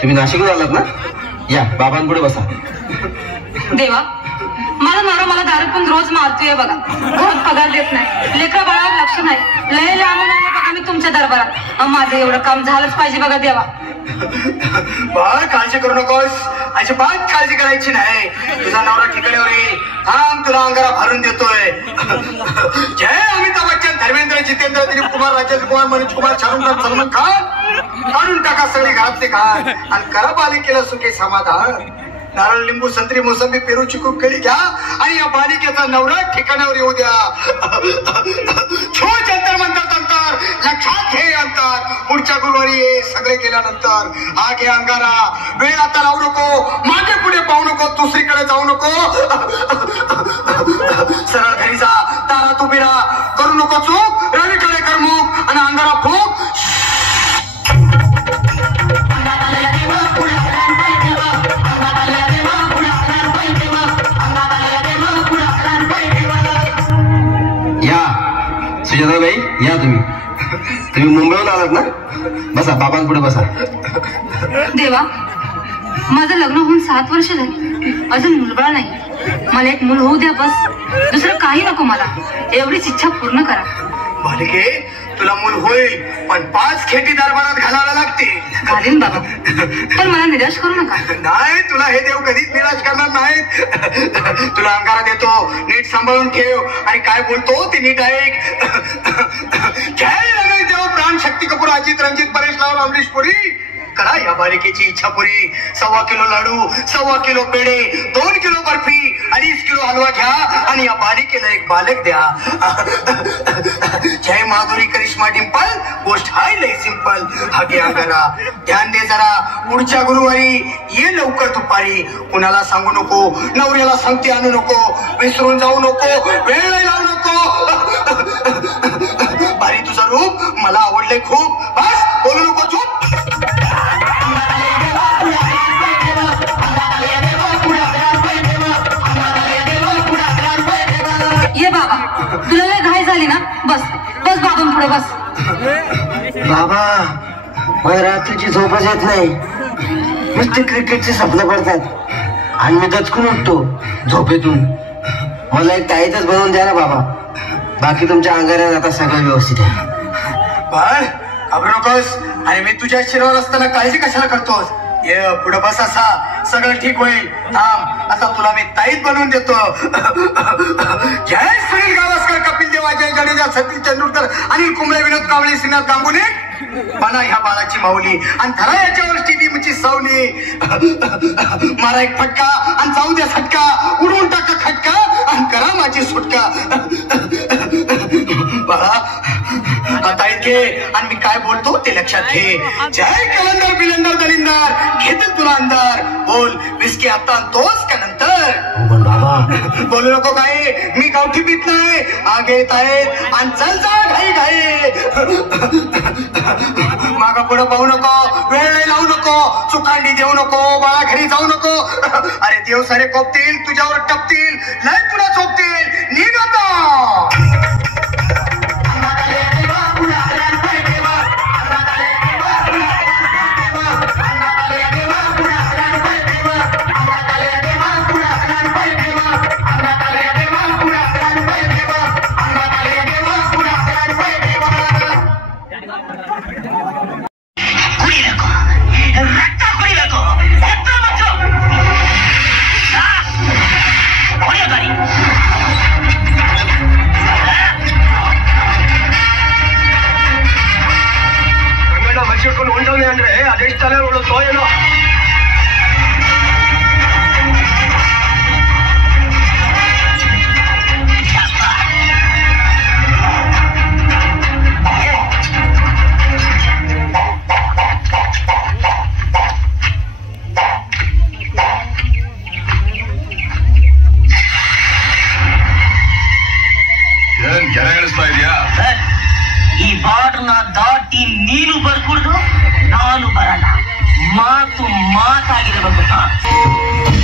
तुम्ही नाशिकला आलात ना? या बाबांपुढे बसा. देवा, माझा नवरा मला दारू पण रोज मारतोय बघा. घरात पगार देत नाही, लेकरा बाळावर लक्ष नाही. लय लांबून आले बघा मी तुमच्या दरबारात. माझं एवढं काम झालंच पाहिजे बघा देवा. बाळ काळजी करू नकोस, अजिबात काळजी करायची नाही. तुझा नवरा ठिकाण्यावर येईल. थांब, तुला अंगारा भरून देतोय. जय अमिताभ बच्चन, धर्मेंद्र, जितेंद्र, दिलीप कुमार, राजेश कुमार, मनोज कुमार, शाहरुख खान, सलमान खान, काढून टाका सगळे घरातले घाण आणि करा बालिकेला सुखी समाधान. नारळ, लिंबू, संत्री, मोसंबी, पेरू, चिकू, केळी घ्या आणि या बालिकेचा नवरा ठिकाणावर येऊ द्या. छोट अंतर म्हणतात अंतर, लक्षात घे अंतर. पुढच्या गुरुवारी सगळे केल्यानंतर हा घे अंगारा. वेळ आता लावू नको, मागे पुढे पाहू नको, दुसरीकडे जाऊ नको. सरळ घरी जा, दारात उभी राहा, करू नको चूक. रवीकडे कर मुख आणि अंगारा फूक. सुजाताबाई, या तुम्ही मुंबईहून आलात ना? बसा, बाबांपुढे बसा. देवा, माझं लग्न होऊन 7 वर्ष झाली, अजून मुलबाळ नाही. मला एक मूल होऊ द्या बस. दुसरं काही नको मला. एवढीच इच्छा पूर्ण करा. बालिके, तुला मूल होईल, पण 5 खेटी दरबारात घालाव्या लागतील. घालीन बाबा, पण मला निराश करू नका. नाही, तुला हे देव कधीच निराश करणार नाहीत. तुला अंगारा देतो, नीट सांभाळून ठेव आणि काय बोलतो ते नीट ऐक. जय रमेश देव, प्राण, शक्ती कपूर, अजित, रंजित, परेश लाल, अमरीश पुरी. करा या बालिकेची इच्छा पुरी. 1.25 किलो लाडू, 1.25 किलो पेढे, 2 किलो बर्फी, 2.5 किलो हलवा घ्या आणि या बालिकेला एक बालक द्या. जय माधुरी, करिश्मा, डिंपल, गोष्ट हाय लय सिंपल. हा घे अंगारा, ध्यान दे जरा. पुढच्या गुरुवारी ये लवकर दुपारी. कुणाला सांगू नको, नवऱ्याला सांगते आणू नको, विसरून जाऊ नको, वेळ लावू नको. बारी, तुझं रूप मला आवडले खूप. बस, बोलू नको, चूप. ये बाबा, तुला लय घाई झाली ना? बस बस बाबांपुढे बस. बाबा, मला रात्रीची झोपच येत नाही. नुसते क्रिकेटचे स्वप्न पडतात आणि मी दचकून उठतो झोपेतून. मला एक ताईतच बनवून द्या ना बाबा. बाकी तुमच्या अंगाऱ्यात आता सगळं व्यवस्थित आहे. बाळ, घाबरू नकोस. आणि मी तुझ्या शिरावर असताना काळजी कशाला करतोस? ये पुढे बस, असा सगळं ठीक होईल. थांब, आता तुला मी ताईत बनवून देतो. जय सुनील गावस्कर, कपिल देव, अजय जडेजा, सतीश तेंडुलकर, अनिल कुंबळे, विनोद कांबळे, श्रीनाथ गांगुली. बना ह्या बाळाची माऊली आणि धरा याच्यावरची टीमची सावली. मारा एक फटका आणि जाऊ द्या सटका. उडवून टाका खटका आणि करा माझी सुटका. बाळा, आता ऐके आणि मी काय बोलतो ते लक्षात घे. जय कलंदर, बिलंदर, दलिंदर, घेतील तुला अंदर. बोल, विस्की आता आणतोस का नंतर? बोलू नको काय, मी गावठी पीत नाही. आगे येत आहेत आणि चल जा घाई घाई. मागा पुढे पाहू नको, वेळ लावू नको, चुकांडी देऊ नको, बाळा घरी जाऊ नको. अरे देव सारे कोपतील, तुझ्यावर टपतील, लय पुढे चोपतील. निघ आता. ಅವನನ್ನ ದಾಟಿ ನೀನು ಬರ್ಕೂಡ್ದು, ನಾನು ಬರಲ್ಲ. ಮಾತು ಮಾತಾಗಿರ್ಬೇಕು.